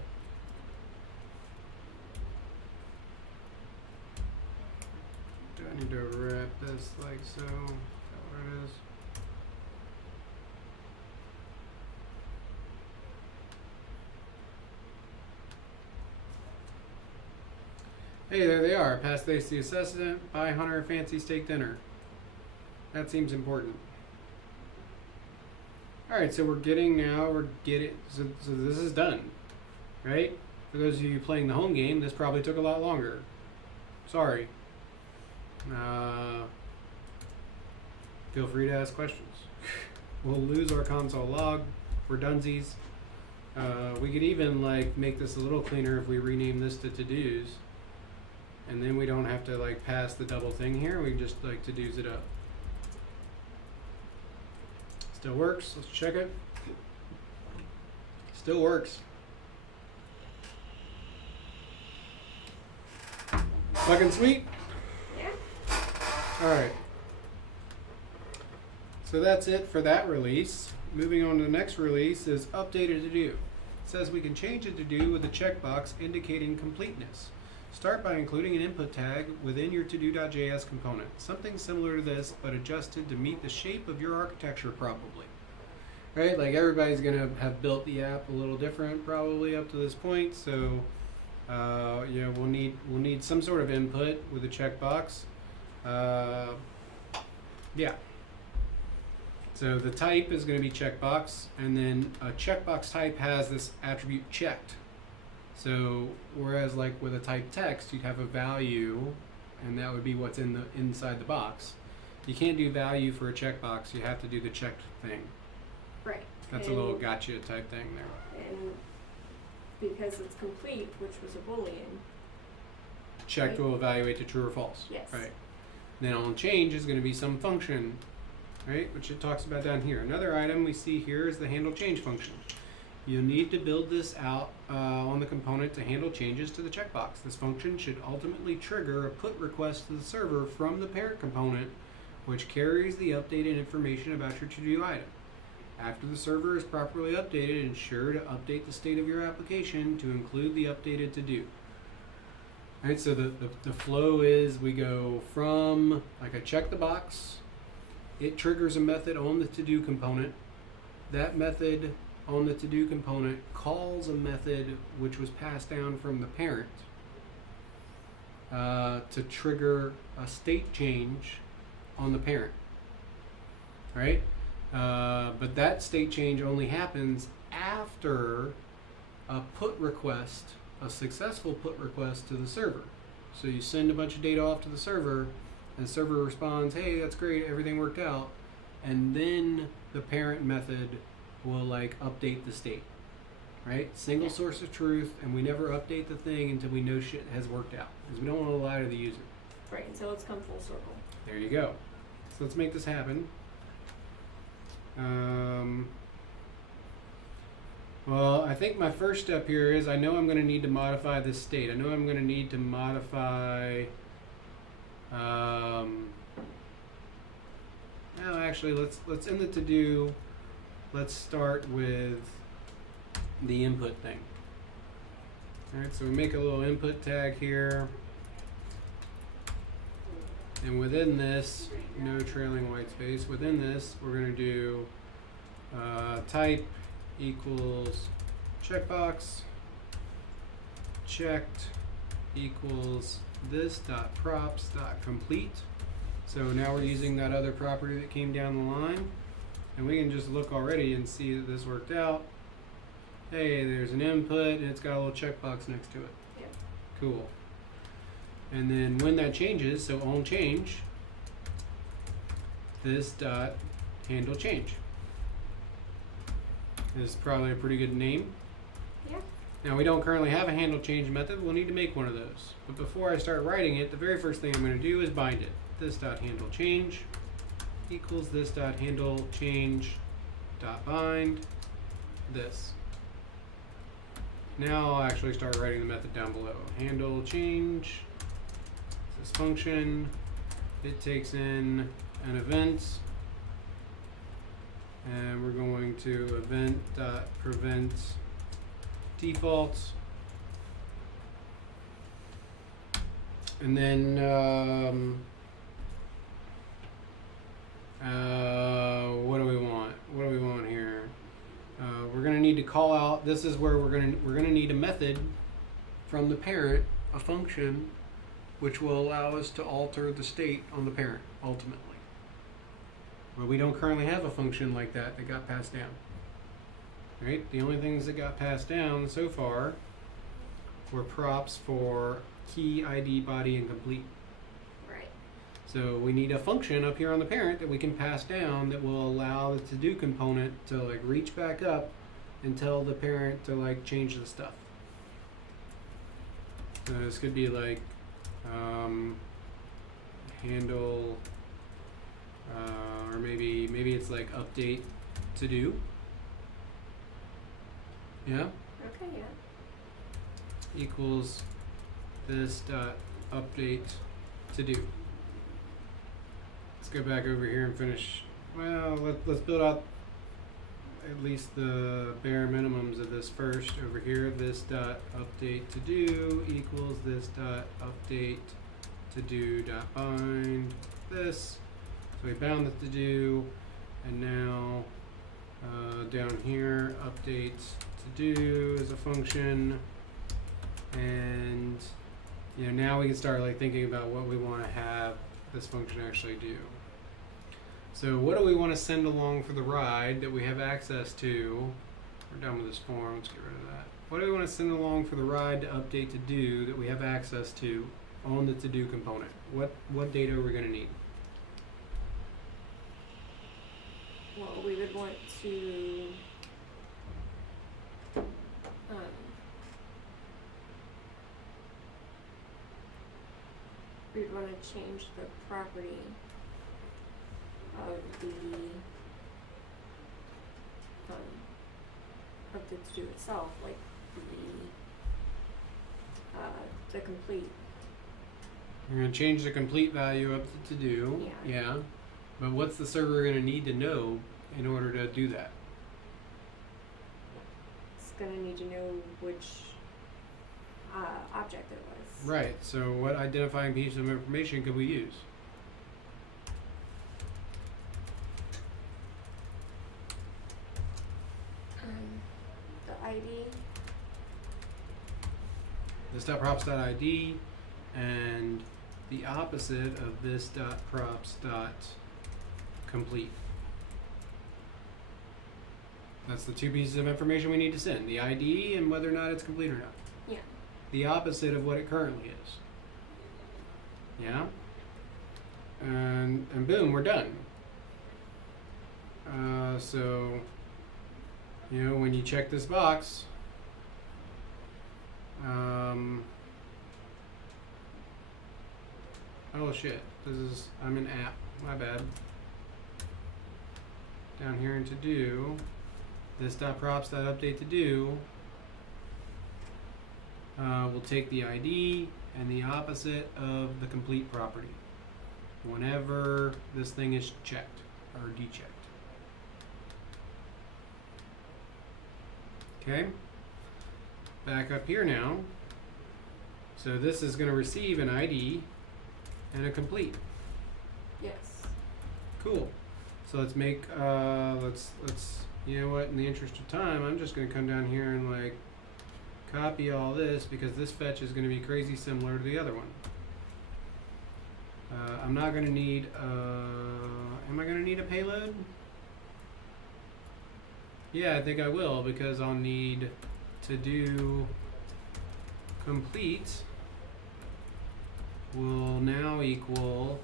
Do I need to wrap this like so? Is that what it is? Hey, there they are. Pass face the assessment, buy Hunter a fancy steak dinner. That seems important. Alright, so we're getting so this is done. Right? For those of you playing the home game, this probably took a lot longer. Sorry. Feel free to ask questions. We'll lose our console log. We're dunsies. We could even like make this a little cleaner if we rename this to to-dos. And then we don't have to like pass the double thing here. We can just like to-dos it up. Still works. Let's check it. Still works. Fucking sweet. Yeah. Alright. So that's it for that release. Moving on to the next release is updated to do. It says we can change it to do with a checkbox indicating completeness. Start by including an input tag within your to-do.js component. Something similar to this, but adjusted to meet the shape of your architecture probably. Right? Like everybody's gonna have built the app a little different probably up to this point, so we'll need some sort of input with a checkbox. Yeah. So the type is going to be checkbox, and then a checkbox type has this attribute checked. So whereas like with a typed text, you'd have a value, and that would be what's inside the box. You can't do value for a checkbox. You have to do the checked thing. Right. That's a little gotcha type thing there. And because it's complete, which was a Boolean. Checked Right. will evaluate to true or false. Yes. Right. Then on change is going to be some function, right, which it talks about down here. Another item we see here is the handle change function. You'll need to build this out on the component to handle changes to the checkbox. This function should ultimately trigger a put request to the server from the parent component, which carries the updated information about your to-do item. After the server is properly updated, ensure to update the state of your application to include the updated to-do. Alright, so the flow is we go from like a check the box, it triggers a method on the to-do component. That method on the to-do component calls a method which was passed down from the parent to trigger a state change on the parent. Right? But that state change only happens after a put request, a successful put request to the server. So you send a bunch of data off to the server, and the server responds, hey, that's great, everything worked out. And then the parent method will like update the state, right? Single source of truth, and we never update the thing until we know shit has worked out, because we don't want to lie to the user. Right, until it's come full circle. There you go. So let's make this happen. Well, I think my first step here is I know I'm going to need to modify this state. I know I'm going to need to modify. No, actually, let's end the to do. Let's start with the input thing. All right, so we make a little input tag here, and within this, no trailing white space. Within this, we're going to do type equals checkbox checked equals this dot props dot complete. So now we're using that other property that came down the line, and we can just look already and see that this worked out. Hey, there's an input and it's got a little checkbox next to it. Yep. Cool. And then when that changes, so on change, this dot handle change. This is probably a pretty good name. Yeah. Now we don't currently have a handle change method. We'll need to make one of those. But before I start writing it, the very first thing I'm going to do is bind it. This dot handle change equals this dot handle change dot bind. this. Now I'll actually start writing the method down below. Handle change. This function. It takes in an event. And we're going to event.prevent defaults. And then what do we want? What do we want here? We're gonna need to call out. This is where we're gonna need a method from the parent, a function, which will allow us to alter the state on the parent ultimately. But we don't currently have a function like that that got passed down. Right? The only things that got passed down so far were props for key, ID, body, and complete. Right. So we need a function up here on the parent that we can pass down that will allow the to-do component to like reach back up and tell the parent to like change the stuff. So this could be like handle, or maybe it's like update to do. Yeah. Okay, yeah. Equals this dot update to do. Let's go back over here and finish. Well, let's build out at least the bare minimums of this first. Over here, this dot update to do equals this dot update to do dot bind this. So we bound the to do, and now down here, update to do is a function, and you know, now we can start like thinking about what we want to have this function actually do. So what do we want to send along for the ride that we have access to? We're done with this form, let's get rid of that. What do we want to send along for the ride to update to do that we have access to on the to do component? What data are we going to need? Well, we would want to we'd want to change the property of the to do itself, like the complete. We're going to change the complete value up to do. Yeah. But what's the server going to need to know in order to do that? It's going to need to know which object it was. Right. So what identifying piece of information could we use? The ID. This dot props dot ID and the opposite of this dot props dot complete. That's the two pieces of information we need to send. The ID and whether or not it's complete or not. Yeah. The opposite of what it currently is. Yeah? And boom, we're done. So, you know, when you check this box, oh shit, I'm in app, my bad. Down here in to do, this dot props dot update to do will take the ID and the opposite of the complete property whenever this thing is checked or dechecked. Okay, back up here now. So this is going to receive an ID and a complete. Yes. Cool. So let's make let's you know what, in the interest of time, I'm just going to come down here and like copy all this because this fetch is going to be crazy similar to the other one. I'm not going to need am I going to need a payload? Yeah, I think I will, because I'll need to do complete will now equal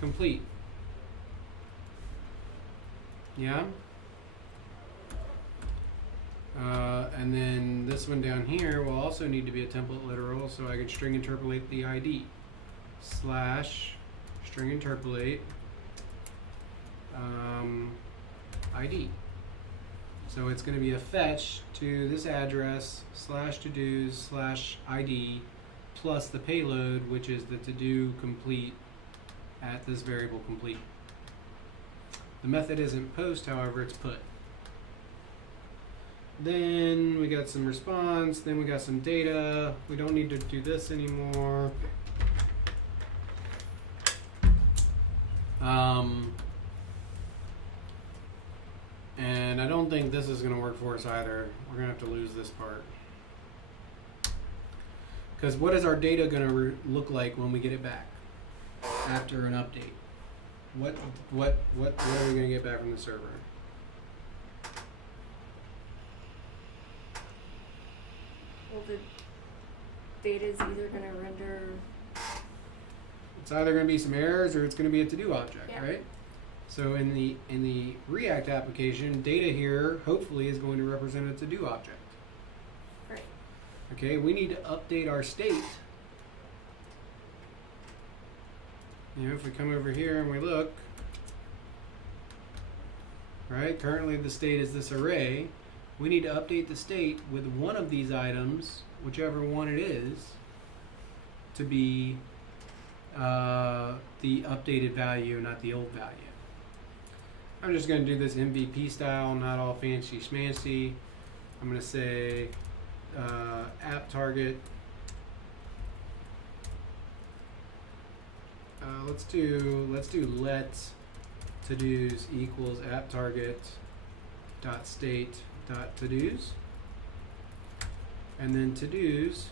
complete. Yeah? And then this one down here will also need to be a template literal, so I can string interpolate the ID. Slash string interpolate ID. So it's going to be a fetch to this address slash to-dos slash ID plus the payload, which is the to-do complete at this variable complete. The method isn't post, however, it's put. Then we got some response, then we got some data. We don't need to do this anymore. And I don't think this is going to work for us either. We're going to have to lose this part. Because what is our data going to look like when we get it back after an update? What are we going to get back from the server? Well, the data's either going to render. It's either going to be some errors or it's going to be a to-do object, Yeah. right? So in the React application, data here hopefully is going to represent a to-do object. Right. Okay, we need to update our state. You know, if we come over here and we look, right, currently the state is this array. We need to update the state with one of these items, whichever one it is, to be the updated value, not the old value. I'm just going to do this MVP style, not all fancy schmancy. I'm going to say app target. Let's do let to-dos equals app target dot state dot to-dos, and then to-dos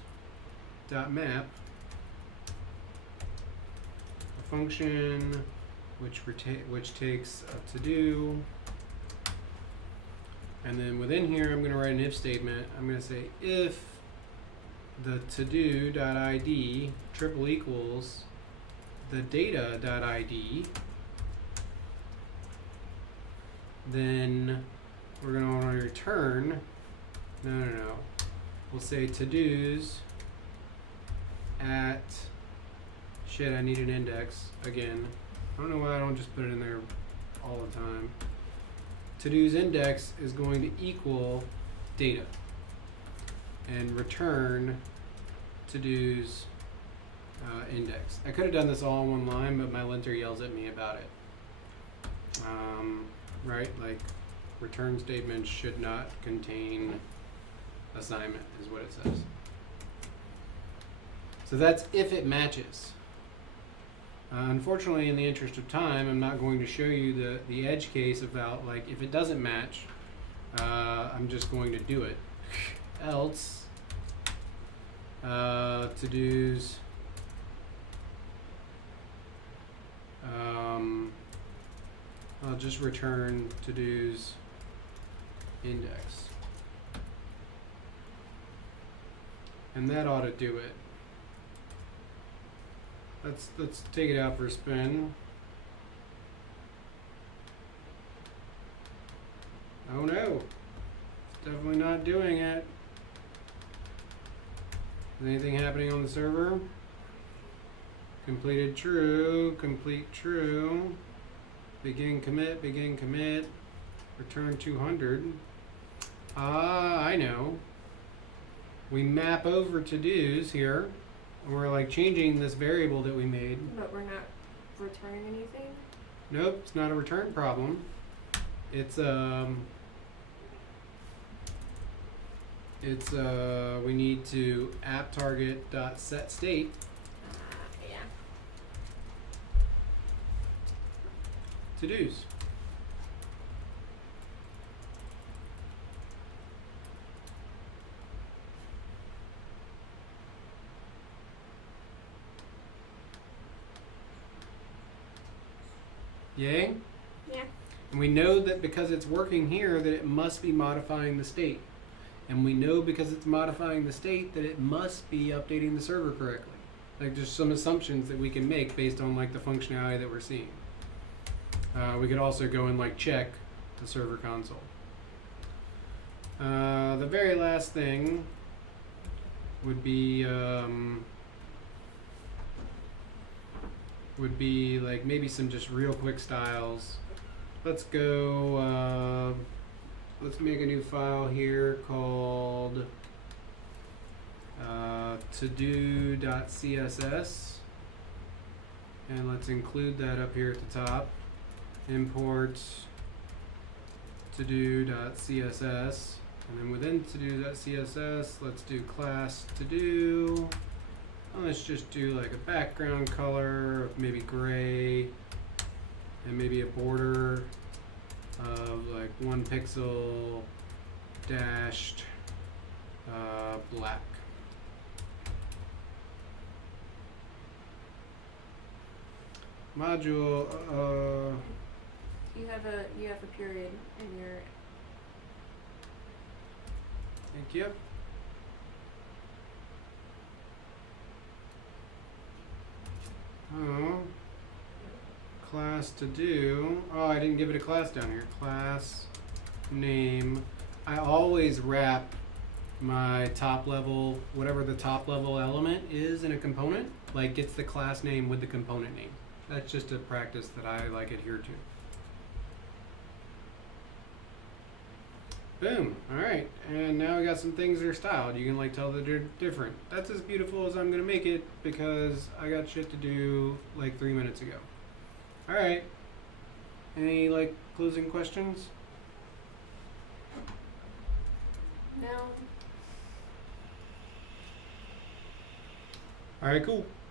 dot map a function which takes a to-do, and then within here I'm going to write an if statement. I'm going to say if the to-do dot ID triple equals the data dot ID, then we're going to want to return, no, we'll say to-dos at, shit, I need an index again. I don't know why I don't just put it in there all the time. To-dos index is going to equal data and return to-dos index. I could have done this all in one line, but my linter yells at me about it. Right, like return statements should not contain assignment is what it says. So that's if it matches. Unfortunately, in the interest of time, I'm not going to show you the edge case about like if it doesn't match, I'm just going to do it. Else, to-dos, I'll just return to-dos index. And that ought to do it. Let's take it out for a spin. Oh no, it's definitely not doing it. Is anything happening on the server? Completed true, complete true. Begin commit, return 200. I know. We map over to-dos here. And we're like changing this variable that we made. But we're not returning anything? Nope, it's not a return problem. It's we need to app target dot set state. Yeah. To-dos. Yay? Yeah. And we know that because it's working here that it must be modifying the state. And we know because it's modifying the state that it must be updating the server correctly. Like there's some assumptions that we can make based on like the functionality that we're seeing. We could also go and like check the server console. The very last thing would be like maybe some just real quick styles. let's go, let's make a new file here called todo.css, and let's include that up here at the top. Import todo.css, and then within todo.css, let's do class todo. And let's just do like a background color of maybe gray, and maybe a border of like 1 pixel dashed black. Module, You have a period in your thank you. Oh, class to do. Oh, I didn't give it a class down here. Class name. I always wrap my top level, whatever the top level element is in a component, like gets the class name with the component name. That's just a practice that I like adhere to. Boom. All right, and now we got some things that are styled. You can like tell that they're different. That's as beautiful as I'm gonna make it because I got shit to do like 3 minutes ago. All right. Any like closing questions? no. All right, cool.